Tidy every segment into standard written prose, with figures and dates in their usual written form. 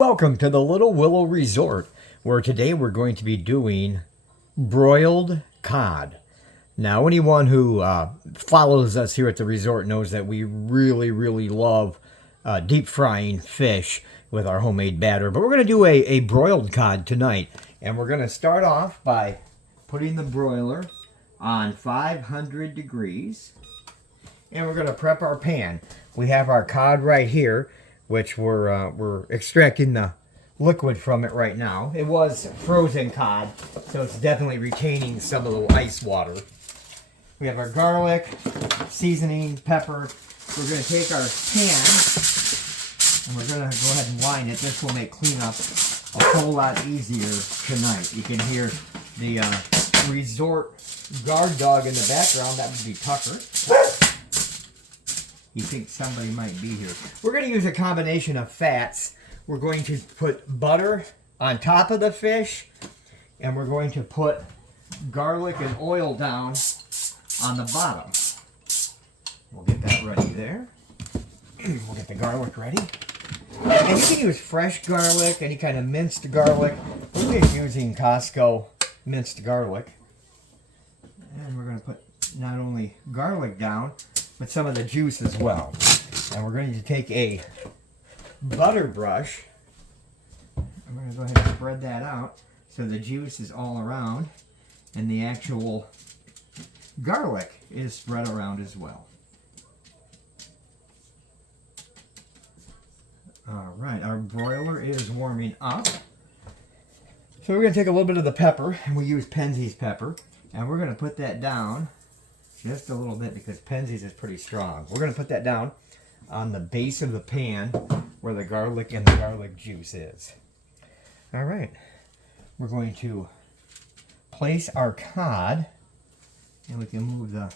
Welcome to the Little Willow Resort, where today we're going to be doing broiled cod. Now, anyone who follows us here at the resort knows that we really love deep frying fish with our homemade batter. But we're going to do a broiled cod tonight. And we're going to start off by putting the broiler on 500 degrees. And we're going to prep our pan. We have our cod right here, which we're extracting the liquid from it right now. It was frozen cod, so it's definitely retaining some of the ice water. We have our garlic, seasoning, pepper. We're going to take our pan, and we're going to go ahead and line it. This will make cleanup a whole lot easier tonight. You can hear the resort guard dog in the background. That would be Tucker. You think somebody might be here. We're going to use a combination of fats. We're going to put butter on top of the fish, and we're going to put garlic and oil down on the bottom. We'll get that ready there. We'll get the garlic ready. And you can use fresh garlic, any kind of minced garlic. We're just using Costco minced garlic. And we're going to put not only garlic down, but some of the juice as well. And we're going to take a butter brush. I'm going to go ahead and spread that out so the juice is all around and the actual garlic is spread around as well. All right, our broiler is warming up. So we're going to take a little bit of the pepper, and we use Penzeys pepper, and we're going to put that down just a little bit because Penzeys is pretty strong. We're going to put that down on the base of the pan where the garlic and the garlic juice is. All right. We're going to place our cod, and we can move the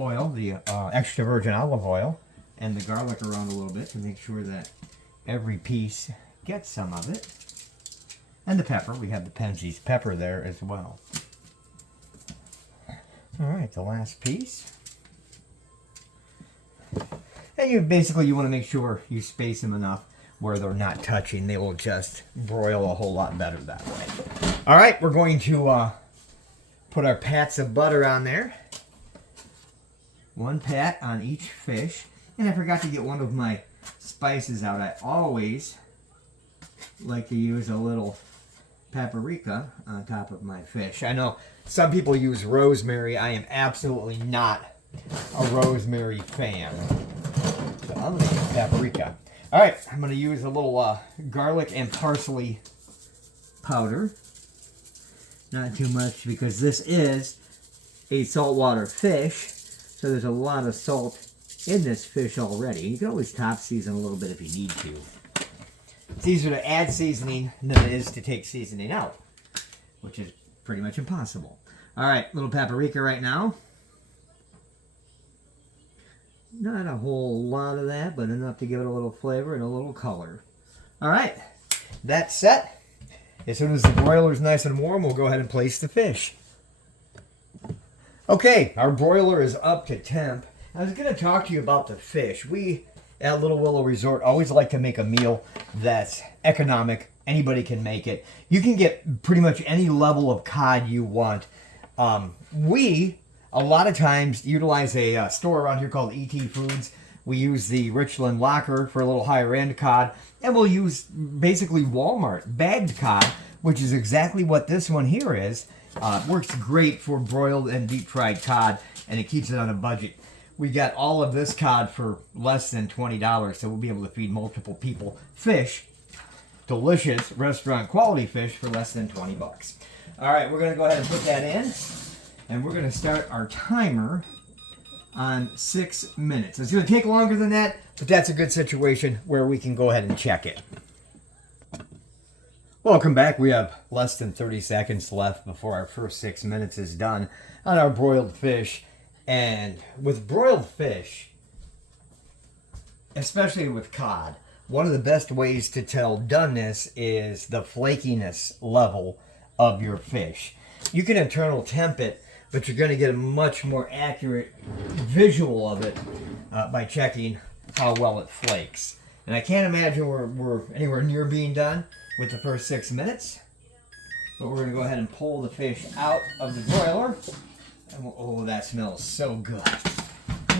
oil, the extra virgin olive oil, and the garlic around a little bit to make sure that every piece gets some of it. And the pepper. We have the Penzeys pepper there as well. All right, the last piece. And you want to make sure you space them enough where they're not touching. They will just broil a whole lot better that way. All right, we're going to put our pats of butter on there. One pat on each fish. And I forgot to get one of my spices out. I always like to use a little paprika on top of my fish. I know some people use rosemary. I am absolutely not a rosemary fan. So I'm going to use paprika. All right, I'm going to use a little garlic and parsley powder. Not too much because this is a saltwater fish, so there's a lot of salt in this fish already. You can always top season a little bit if you need to. It's easier to add seasoning than it is to take seasoning out, which is pretty much impossible. All right, little paprika right now. Not a whole lot of that, but enough to give it a little flavor and a little color. All right, that's set. As soon as the broiler is nice and warm, we'll go ahead and place the fish. Okay, our broiler is up to temp. I was going to talk to you about the fish. We at Little Willow Resort always like to make a meal that's economic. Anybody can make it. You can get pretty much any level of cod you want. We, a lot of times, utilize a store around here called ET Foods. We use the Richland Locker for a little higher end cod. And we'll use basically Walmart bagged cod, which is exactly what this one here is. Works great for broiled and deep fried cod, and it keeps it on a budget. We got all of this cod for less than $20, so we'll be able to feed multiple people fish. Delicious restaurant quality fish for less than 20 bucks. All right, we're going to go ahead and put that in, and we're going to start our timer on 6 minutes. It's going to take longer than that, but that's a good situation where we can go ahead and check it. Welcome back. We have less than 30 seconds left before our first 6 minutes is done on our broiled fish. And with broiled fish, especially with cod, one of the best ways to tell doneness is the flakiness level of your fish. You can internal temp it, but you're going to get a much more accurate visual of it by checking how well it flakes. And I can't imagine we're anywhere near being done with the first 6 minutes. But we're going to go ahead and pull the fish out of the broiler. And oh, that smells so good.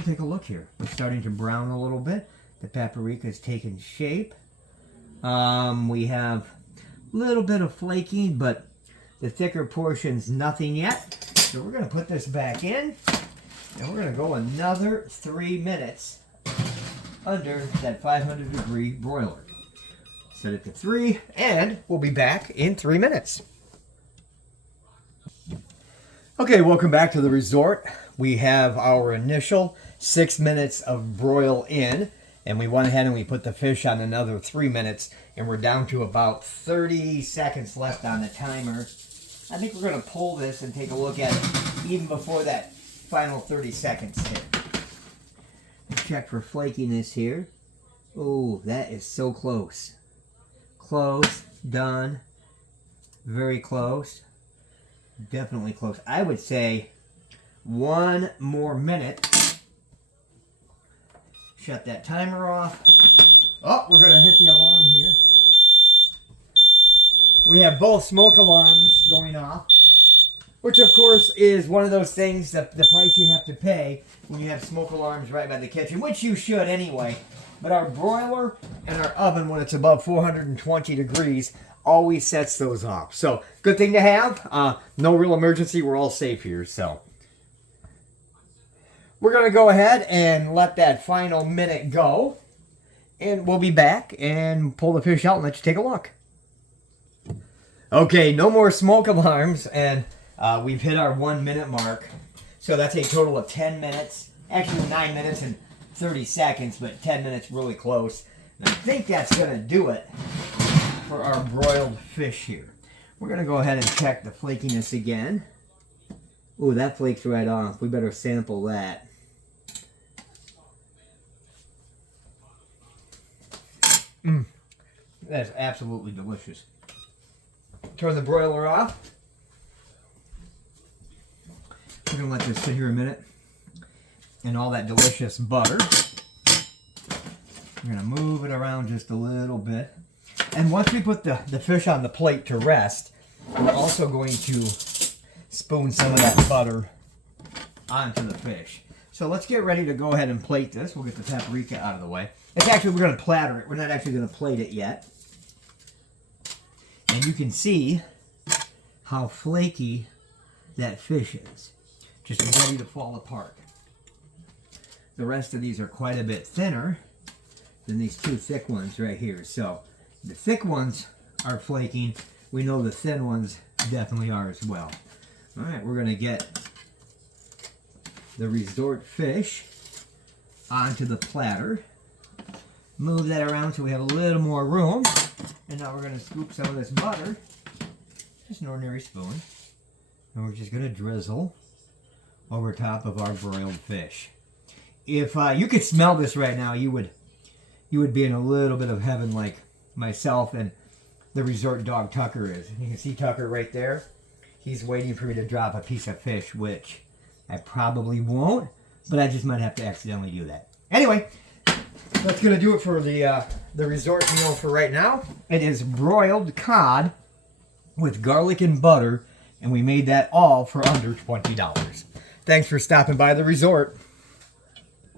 Take a look here. It's starting to brown a little bit. The paprika is taking shape. We have a little bit of flaking, but the thicker portion's nothing yet. So we're going to put this back in, and we're going to go another 3 minutes under that 500-degree broiler. Set it to 3, and we'll be back in 3 minutes. Okay, welcome back to the resort. We have our initial 6 minutes of broil in, and we went ahead and we put the fish on another 3 minutes, and we're down to about 30 seconds left on the timer. I think we're going to pull this and take a look at it even before that final 30 seconds hit. Let's check for flakiness here. Oh, that is so close. Close, done, very close. Definitely close. I would say 1 more minute. Shut that timer off. Oh, we're going to hit the alarm here. We have both smoke alarms going off, which of course is one of those things that the price you have to pay when you have smoke alarms right by the kitchen, which you should anyway. But our broiler and our oven, when it's above 420 degrees, always sets those off. So, good thing to have. No real emergency. We're all safe here. So, we're going to go ahead and let that final minute go. And we'll be back and pull the fish out and let you take a look. Okay, no more smoke alarms. And we've hit our 1 minute mark. So, that's a total of 10 minutes. Actually, 9 minutes and 30 seconds, but 10 minutes really close. And I think that's going to do it for our broiled fish here. We're going to go ahead and check the flakiness again. Ooh, that flakes right off. We better sample that. That's absolutely delicious. Turn the broiler off. We're going to let this sit here a minute. And all that delicious butter. We're going to move it around just a little bit. And once we put the fish on the plate to rest, we're also going to spoon some of that butter onto the fish. So let's get ready to go ahead and plate this. We'll get the paprika out of the way. It's actually, we're going to platter it. We're not actually going to plate it yet. And you can see how flaky that fish is. Just ready to fall apart. The rest of these are quite a bit thinner than these two thick ones right here. So the thick ones are flaking. We know the thin ones definitely are as well. All right, we're going to get the resort fish onto the platter. Move that around so we have a little more room. And now we're going to scoop some of this butter, just an ordinary spoon, and we're just going to drizzle over top of our broiled fish. If you could smell this right now, you would be in a little bit of heaven like myself and the resort dog Tucker is. You can see Tucker right there. He's waiting for me to drop a piece of fish, which I probably won't, but I just might have to accidentally do that. Anyway, that's going to do it for the resort meal for right now. It is broiled cod with garlic and butter, and we made that all for under $20. Thanks for stopping by the resort.